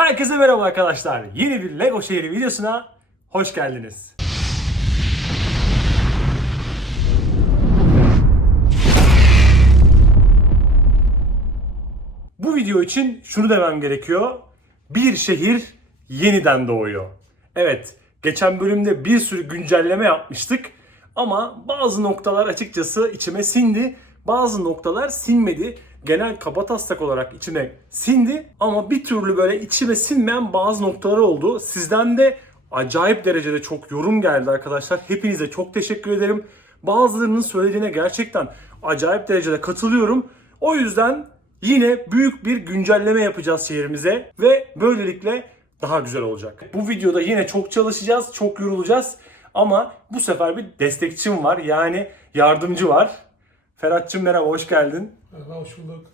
Herkese merhaba arkadaşlar. Yeni bir Lego şehri videosuna hoş geldiniz. Bu video için şunu demem gerekiyor. Bir şehir yeniden doğuyor. Evet, geçen bölümde bir sürü güncelleme yapmıştık. Ama bazı noktalar açıkçası içime sindi. Bazı noktalar sinmedi. Genel kabataslak olarak içime sindi. Ama bir türlü böyle içime sinmeyen bazı noktalar oldu. Sizden de acayip derecede çok yorum geldi arkadaşlar. Hepinize çok teşekkür ederim. Bazılarının söylediğine gerçekten acayip derecede katılıyorum. O yüzden yine büyük bir güncelleme yapacağız şehrimize ve böylelikle daha güzel olacak. Bu videoda yine çok çalışacağız, çok yorulacağız ama bu sefer bir destekçim var yani yardımcı var. Ferhat'cığım merhaba, hoş geldin. Merhaba, hoş bulduk.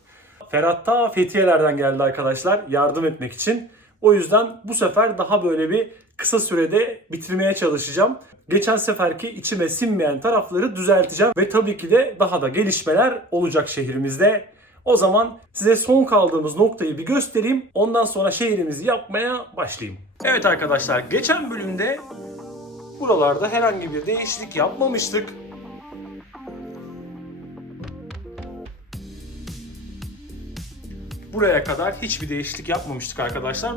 Ferhat ta Fethiye'lerden geldi arkadaşlar yardım etmek için. O yüzden bu sefer daha böyle bir kısa sürede bitirmeye çalışacağım. Geçen seferki içime sinmeyen tarafları düzelteceğim ve tabii ki de daha da gelişmeler olacak şehrimizde. O zaman size son kaldığımız noktayı bir göstereyim. Ondan sonra şehrimizi yapmaya başlayayım. Evet arkadaşlar geçen bölümde buralarda herhangi bir değişiklik yapmamıştık. Buraya kadar hiçbir değişiklik yapmamıştık arkadaşlar.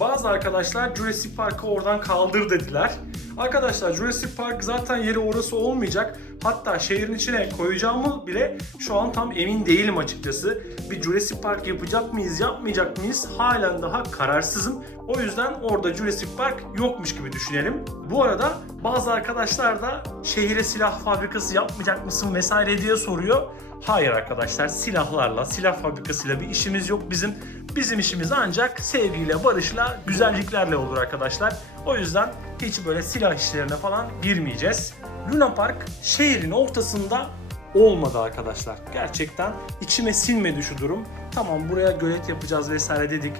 Bazı arkadaşlar Jurassic Park'ı oradan kaldır dediler. Arkadaşlar Jurassic Park zaten yeri orası olmayacak. Hatta şehrin içine koyacağımı bile şu an tam emin değilim açıkçası. Bir Jurassic Park yapacak mıyız, yapmayacak mıyız? Halen daha kararsızım. O yüzden orada Jurassic Park yokmuş gibi düşünelim. Bu arada bazı arkadaşlar da şehire silah fabrikası yapmayacak mısın vesaire diye soruyor. Hayır arkadaşlar silahlarla, silah fabrikasıyla bir işimiz yok bizim. Bizim işimiz ancak sevgiyle, barışla, güzelliklerle olur arkadaşlar. O yüzden hiç böyle silah işlerine falan girmeyeceğiz. Luna Park şehrin ortasında olmadı arkadaşlar. Gerçekten içime sinmedi şu durum. Tamam buraya gölet yapacağız vesaire dedik.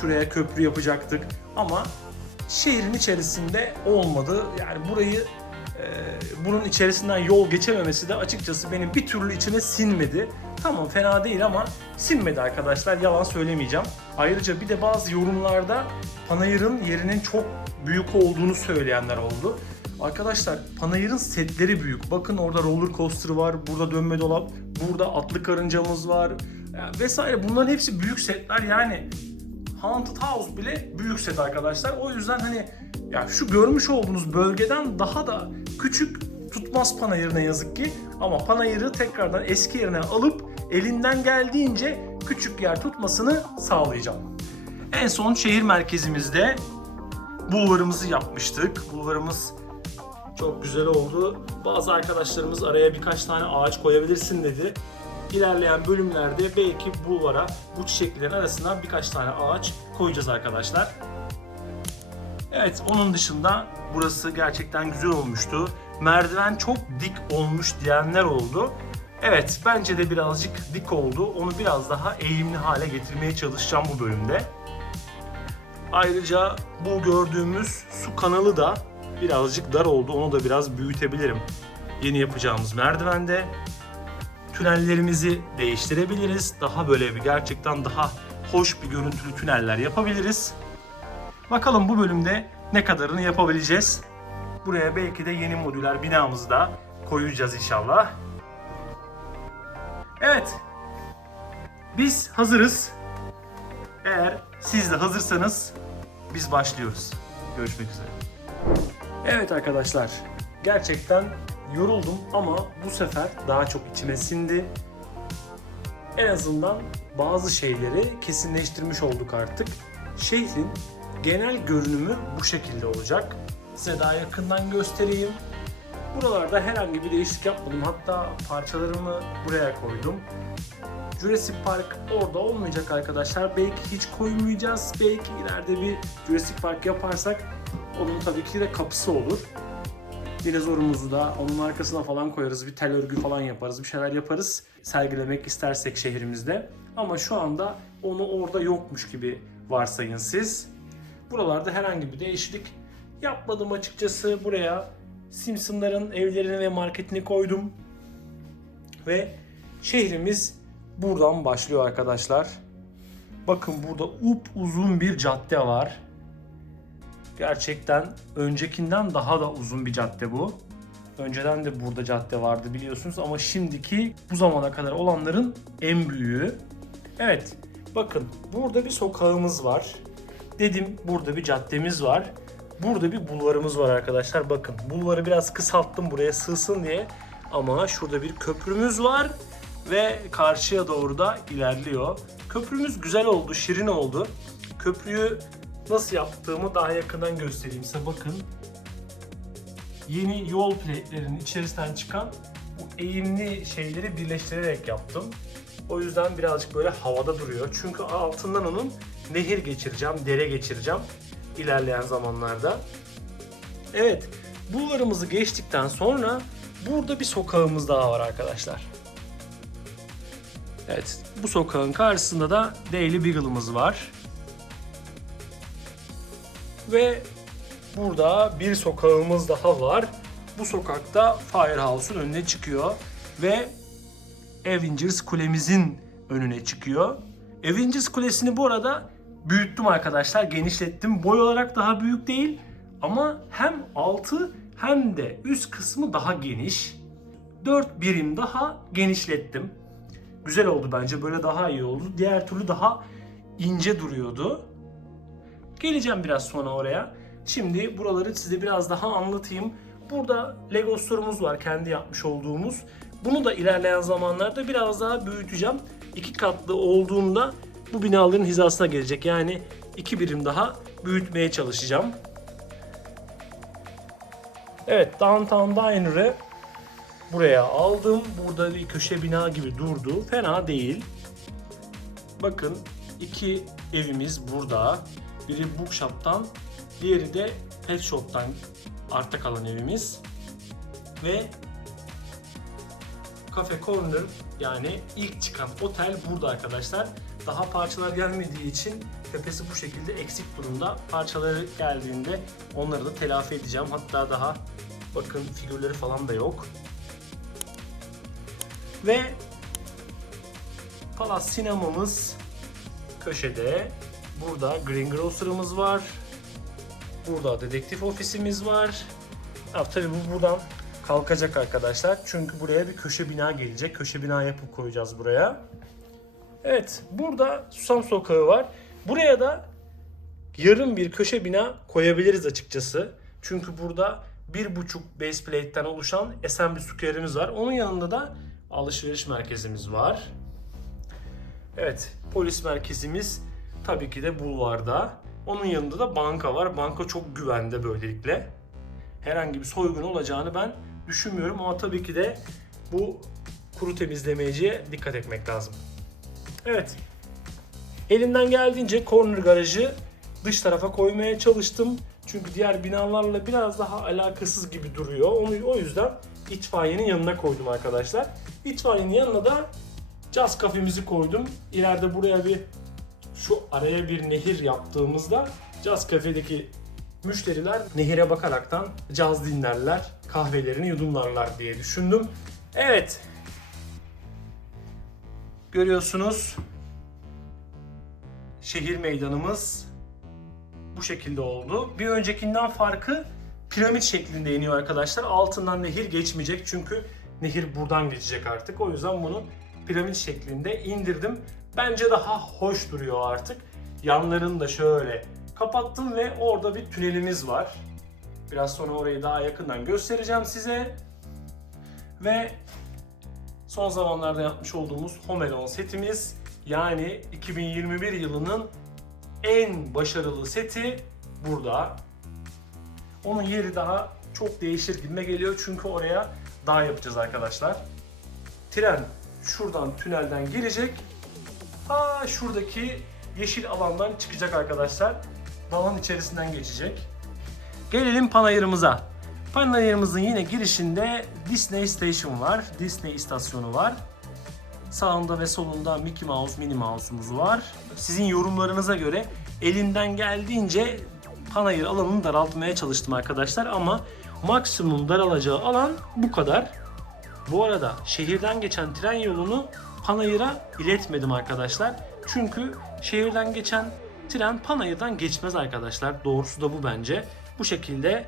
Şuraya köprü yapacaktık ama şehrin içerisinde olmadı. Yani burayı e, bunun içerisinden yol geçememesi de açıkçası benim bir türlü içime sinmedi. Tamam fena değil ama sinmedi arkadaşlar yalan söylemeyeceğim. Ayrıca bir de bazı yorumlarda Panayır'ın yerinin çok büyük olduğunu söyleyenler oldu. Arkadaşlar Panayır'ın setleri büyük. Bakın orada roller coaster var, burada dönme dolap, burada atlı karıncamız var yani vesaire. Bunların hepsi büyük setler yani. Haunted House bile büyük set arkadaşlar. O yüzden hani ya şu görmüş olduğunuz bölgeden daha da küçük tutmaz Panayır ne yazık ki. Ama Panayır'ı tekrardan eski yerine alıp elinden geldiğince küçük yer tutmasını sağlayacağım. En son şehir merkezimizde bulvarımızı yapmıştık. Bulvarımız çok güzel oldu. Bazı arkadaşlarımız araya birkaç tane ağaç koyabilirsin dedi. İlerleyen bölümlerde belki bulvara bu çiçeklerin arasına birkaç tane ağaç koyacağız arkadaşlar. Evet onun dışında burası gerçekten güzel olmuştu. Merdiven çok dik olmuş diyenler oldu. Evet bence de birazcık dik oldu. Onu biraz daha eğimli hale getirmeye çalışacağım bu bölümde. Ayrıca bu gördüğümüz su kanalı da birazcık dar oldu. Onu da biraz büyütebilirim. Yeni yapacağımız merdivende. Tünellerimizi değiştirebiliriz. Daha böyle bir gerçekten daha hoş bir görüntülü tüneller yapabiliriz. Bakalım bu bölümde ne kadarını yapabileceğiz. Buraya belki de yeni modüler binamızı da koyacağız inşallah. Evet. Biz hazırız. Eğer siz de hazırsanız biz başlıyoruz. Görüşmek üzere. Evet arkadaşlar. Gerçekten yoruldum ama bu sefer daha çok içime sindi. En azından bazı şeyleri kesinleştirmiş olduk artık. Şehrin genel görünümü bu şekilde olacak. Size daha yakından göstereyim. Buralarda herhangi bir değişiklik yapmadım. Hatta parçalarımı buraya koydum. Jurassic Park orada olmayacak arkadaşlar. Belki hiç koymayacağız. Belki ileride bir Jurassic Park yaparsak onun tabii ki de kapısı olur. Dinozorumuzu da onun arkasına falan koyarız. Bir tel örgü falan yaparız. Bir şeyler yaparız. Sergilemek istersek şehrimizde. Ama şu anda onu orada yokmuş gibi varsayın siz. Buralarda herhangi bir değişiklik yapmadım açıkçası. Buraya Simpsonların evlerini ve marketini koydum. Ve şehrimiz buradan başlıyor arkadaşlar. Bakın burada up uzun bir cadde var. Gerçekten öncekinden daha da uzun bir cadde bu. Önceden de burada cadde vardı biliyorsunuz ama şimdiki bu zamana kadar olanların en büyüğü. Evet bakın burada bir sokağımız var. Dedim burada bir caddemiz var. Burada bir bulvarımız var arkadaşlar. Bakın bulvarı biraz kısalttım buraya sığsın diye. Ama şurada bir köprümüz var ve karşıya doğru da ilerliyor. Köprümüz güzel oldu, şirin oldu. Köprüyü nasıl yaptığımı daha yakından göstereyim size. Bakın yeni yol plate'lerin içerisinden çıkan bu eğimli şeyleri birleştirerek yaptım. O yüzden birazcık böyle havada duruyor. Çünkü altından onun nehir geçireceğim, dere geçireceğim ilerleyen zamanlarda. Evet, bulvarımızı geçtikten sonra burada bir sokağımız daha var arkadaşlar. Evet, bu sokağın karşısında da Daily Beagle'ımız var. Ve burada bir sokağımız daha var. Bu sokakta Firehouse'un önüne çıkıyor ve Avengers kulemizin önüne çıkıyor. Avengers kulesini bu arada büyüttüm arkadaşlar, genişlettim. Boy olarak daha büyük değil ama hem altı hem de üst kısmı daha geniş. 4 birim daha genişlettim. Güzel oldu bence. Böyle daha iyi oldu. Diğer türlü daha ince duruyordu. Geleceğim biraz sonra oraya. Şimdi buraları size biraz daha anlatayım. Burada Lego store'umuz var kendi yapmış olduğumuz. Bunu da ilerleyen zamanlarda biraz daha büyüteceğim. İki katlı olduğunda bu binaların hizasına gelecek. Yani iki birim daha büyütmeye çalışacağım. Evet Downtown Diner'ı buraya aldım. Burada bir köşe bina gibi durdu. Fena değil. Bakın iki evimiz burada. Biri Bookshop'tan, diğeri de Pet Shop'tan arta kalan evimiz. Ve Cafe Corner yani ilk çıkan otel burada arkadaşlar. Daha parçalar gelmediği için tepesi bu şekilde eksik durumda. Parçaları geldiğinde onları da telafi edeceğim. Hatta daha bakın figürleri falan da yok. Ve Palace sinemamız köşede. Burada Green Grocer'ımız var. Burada dedektif ofisimiz var. Ya, tabii bu buradan kalkacak arkadaşlar. Çünkü buraya bir köşe bina gelecek. Köşe bina yapıp koyacağız buraya. Evet, burada Susam Sokağı var. Buraya da yarım bir köşe bina koyabiliriz açıkçası. Çünkü burada bir buçuk base plate'ten oluşan Assembly Square'imiz var. Onun yanında da alışveriş merkezimiz var. Evet, polis merkezimiz tabii ki de bulvarda. Onun yanında da banka var. Banka çok güvende böylelikle. Herhangi bir soygun olacağını ben düşünmüyorum ama tabii ki de bu kuru temizlemeciye dikkat etmek lazım. Evet. Elimden geldiğince corner garajı dış tarafa koymaya çalıştım. Çünkü diğer binalarla biraz daha alakasız gibi duruyor. Onu o yüzden itfaiyenin yanına koydum arkadaşlar. İtfaiyenin yanına da caz kafemizi koydum. İleride buraya bir şu araya bir nehir yaptığımızda caz kafedeki müşteriler nehire bakaraktan caz dinlerler, kahvelerini yudumlarlar diye düşündüm. Evet. Görüyorsunuz şehir meydanımız bu şekilde oldu. Bir öncekinden farkı piramit şeklinde iniyor arkadaşlar. Altından nehir geçmeyecek çünkü nehir buradan geçecek artık. O yüzden bunu piramit şeklinde indirdim. Bence daha hoş duruyor artık. Yanlarını da şöyle kapattım ve orada bir tünelimiz var. Biraz sonra orayı daha yakından göstereceğim size. Ve son zamanlarda yapmış olduğumuz Home setimiz yani 2021 yılının en başarılı seti burada. Onun yeri daha çok değişir gibime geliyor çünkü oraya dağ yapacağız arkadaşlar. Tren şuradan tünelden girecek. Aa şuradaki yeşil alandan çıkacak arkadaşlar. Dağın içerisinden geçecek. Gelelim panayırımıza. Panayırımızın yine girişinde Disney Station var. Disney istasyonu var. Sağında ve solunda Mickey Mouse, Minnie Mouse'umuz var. Sizin yorumlarınıza göre elimden geldiğince panayır alanını daraltmaya çalıştım arkadaşlar ama maksimum daralacağı alan bu kadar. Bu arada şehirden geçen tren yolunu Panayır'a iletmedim arkadaşlar. Çünkü şehirden geçen tren Panayır'dan geçmez arkadaşlar. Doğrusu da bu bence. Bu şekilde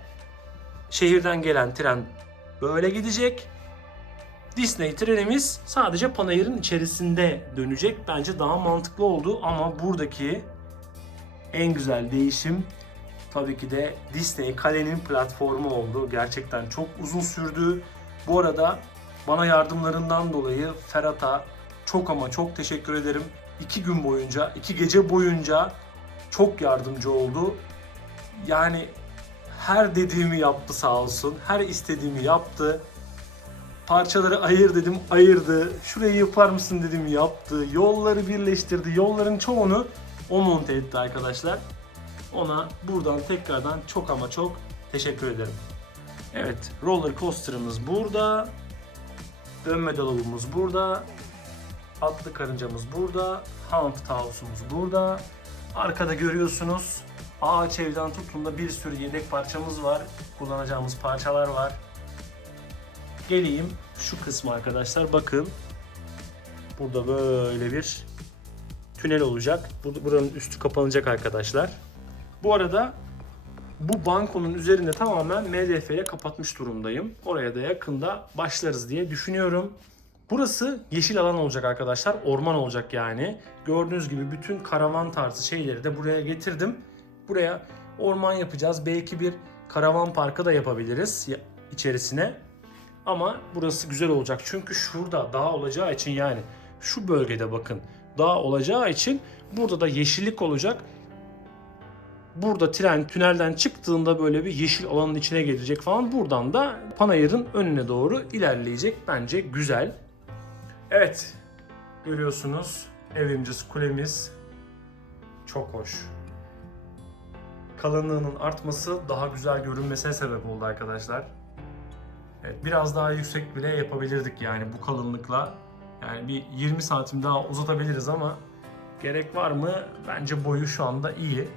şehirden gelen tren böyle gidecek. Disney trenimiz sadece Panayır'ın içerisinde dönecek. Bence daha mantıklı oldu ama buradaki en güzel değişim tabii ki de Disney kalenin platformu oldu. Gerçekten çok uzun sürdü. Bu arada bana yardımlarından dolayı Ferhat'a çok ama çok teşekkür ederim. İki gün boyunca, iki gece boyunca çok yardımcı oldu. Yani her dediğimi yaptı sağ olsun. Her istediğimi yaptı. Parçaları ayır dedim, ayırdı. Şurayı yapar mısın dedim, yaptı. Yolları birleştirdi. Yolların çoğunu o monte etti arkadaşlar. Ona buradan tekrardan çok ama çok teşekkür ederim. Evet, roller coaster'ımız burada. Dönme dolabımız burada. Atlı karıncamız burada. Haunted House'umuz burada. Arkada görüyorsunuz ağaç evden tutun da bir sürü yedek parçamız var. Kullanacağımız parçalar var. Geleyim şu kısmı arkadaşlar. Bakın. Burada böyle bir tünel olacak. Buranın üstü kapanacak arkadaşlar. Bu arada bu bankonun üzerinde tamamen MDF ile kapatmış durumdayım. Oraya da yakında başlarız diye düşünüyorum. Burası yeşil alan olacak arkadaşlar. Orman olacak yani. Gördüğünüz gibi bütün karavan tarzı şeyleri de buraya getirdim. Buraya orman yapacağız. Belki bir karavan parkı da yapabiliriz ya- içerisine. Ama burası güzel olacak. Çünkü şurada dağ olacağı için yani şu bölgede bakın dağ olacağı için burada da yeşillik olacak. Burada tren tünelden çıktığında böyle bir yeşil alanın içine gelecek falan. Buradan da Panayır'ın önüne doğru ilerleyecek. Bence güzel. Evet. Görüyorsunuz evimiz, kulemiz çok hoş. Kalınlığının artması daha güzel görünmesine sebep oldu arkadaşlar. Evet, biraz daha yüksek bile yapabilirdik yani bu kalınlıkla. Yani bir 20 santim daha uzatabiliriz ama gerek var mı? Bence boyu şu anda iyi.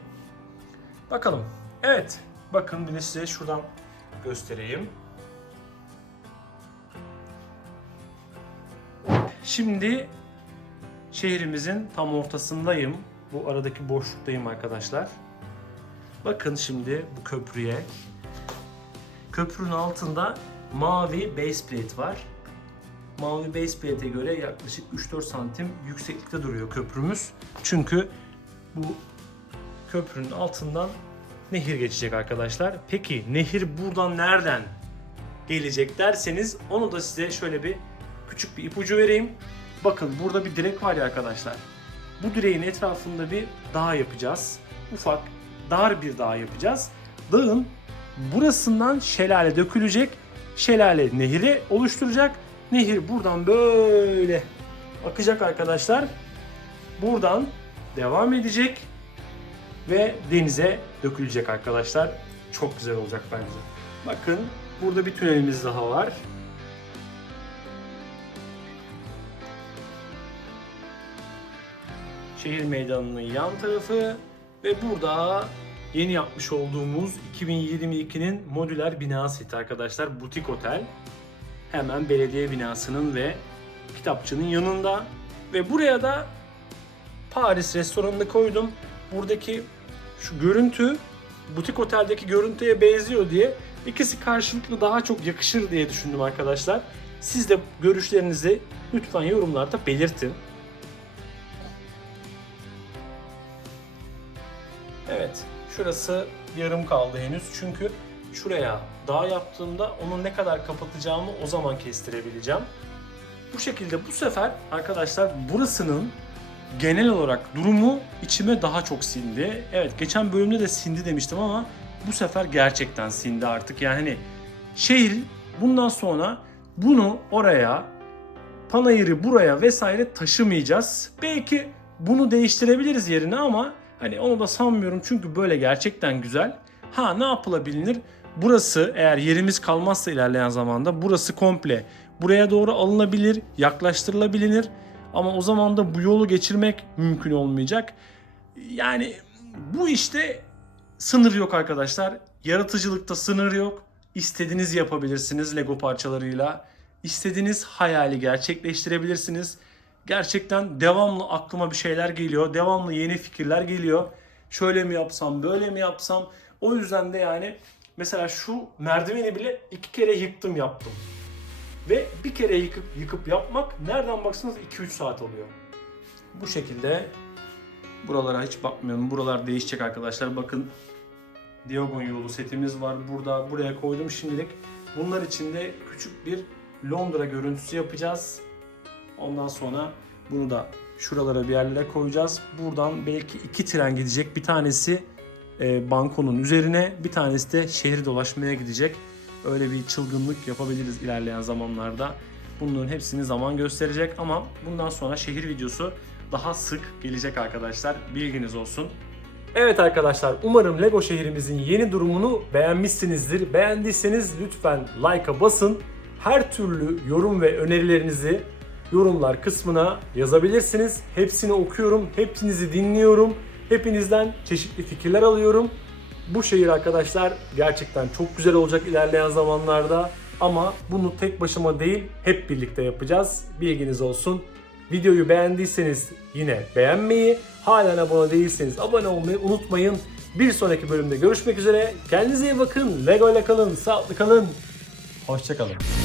Bakalım. Evet. Bakın bir de size şuradan göstereyim. Şimdi şehrimizin tam ortasındayım. Bu aradaki boşluktayım arkadaşlar. Bakın şimdi bu köprüye. Köprünün altında mavi base plate var. Mavi base plate'e göre yaklaşık 3-4 santim yükseklikte duruyor köprümüz. Çünkü bu köprünün altından nehir geçecek arkadaşlar. Peki nehir buradan nereden gelecek derseniz onu da size şöyle bir küçük bir ipucu vereyim. Bakın burada bir direk var ya arkadaşlar. Bu direğin etrafında bir dağ yapacağız. Ufak, dar bir dağ yapacağız. Dağın burasından şelale dökülecek. Şelale nehri oluşturacak. Nehir buradan böyle akacak arkadaşlar. Buradan devam edecek ve denize dökülecek arkadaşlar. Çok güzel olacak bence. Bakın burada bir tünelimiz daha var. Şehir meydanının yan tarafı ve burada yeni yapmış olduğumuz 2022'nin modüler bina seti arkadaşlar. Butik otel. Hemen belediye binasının ve kitapçının yanında. Ve buraya da Paris restoranını koydum. Buradaki şu görüntü butik oteldeki görüntüye benziyor diye ikisi karşılıklı daha çok yakışır diye düşündüm arkadaşlar. Siz de görüşlerinizi lütfen yorumlarda belirtin. Evet, şurası yarım kaldı henüz çünkü şuraya dağ yaptığımda onu ne kadar kapatacağımı o zaman kestirebileceğim. Bu şekilde bu sefer arkadaşlar burasının genel olarak durumu içime daha çok sindi. Evet geçen bölümde de sindi demiştim ama bu sefer gerçekten sindi artık. Yani hani şehir bundan sonra bunu oraya, Panayır'ı buraya vesaire taşımayacağız. Belki bunu değiştirebiliriz yerine ama hani onu da sanmıyorum çünkü böyle gerçekten güzel. Ha ne yapılabilir? Burası eğer yerimiz kalmazsa ilerleyen zamanda burası komple buraya doğru alınabilir, yaklaştırılabilir. Ama o zaman da bu yolu geçirmek mümkün olmayacak. Yani bu işte sınır yok arkadaşlar. Yaratıcılıkta sınır yok. İstediğiniz yapabilirsiniz Lego parçalarıyla. İstediğiniz hayali gerçekleştirebilirsiniz. gerçekten devamlı aklıma bir şeyler geliyor. Devamlı yeni fikirler geliyor. Şöyle mi yapsam, böyle mi yapsam. O yüzden de yani mesela şu merdiveni bile iki kere yıktım yaptım. Ve bir kere yıkıp yıkıp yapmak nereden baksanız 2-3 saat oluyor. Bu şekilde buralara hiç bakmıyorum. Buralar değişecek arkadaşlar. Bakın Diagon yolu setimiz var. Burada buraya koydum şimdilik. Bunlar için de küçük bir Londra görüntüsü yapacağız. Ondan sonra bunu da şuralara bir yerlere koyacağız. Buradan belki iki tren gidecek. Bir tanesi e, bankonun üzerine, bir tanesi de şehir dolaşmaya gidecek. Öyle bir çılgınlık yapabiliriz ilerleyen zamanlarda. Bunların hepsini zaman gösterecek ama bundan sonra şehir videosu daha sık gelecek arkadaşlar. Bilginiz olsun. Evet arkadaşlar umarım Lego şehrimizin yeni durumunu beğenmişsinizdir. Beğendiyseniz lütfen like'a basın. Her türlü yorum ve önerilerinizi yorumlar kısmına yazabilirsiniz. Hepsini okuyorum, hepinizi dinliyorum. Hepinizden çeşitli fikirler alıyorum. Bu şehir arkadaşlar gerçekten çok güzel olacak ilerleyen zamanlarda. Ama bunu tek başıma değil hep birlikte yapacağız. Bilginiz olsun. Videoyu beğendiyseniz yine beğenmeyi, halen abone değilseniz abone olmayı unutmayın. Bir sonraki bölümde görüşmek üzere. Kendinize iyi bakın. Lego ile kalın, sağlıklı kalın. Hoşçakalın.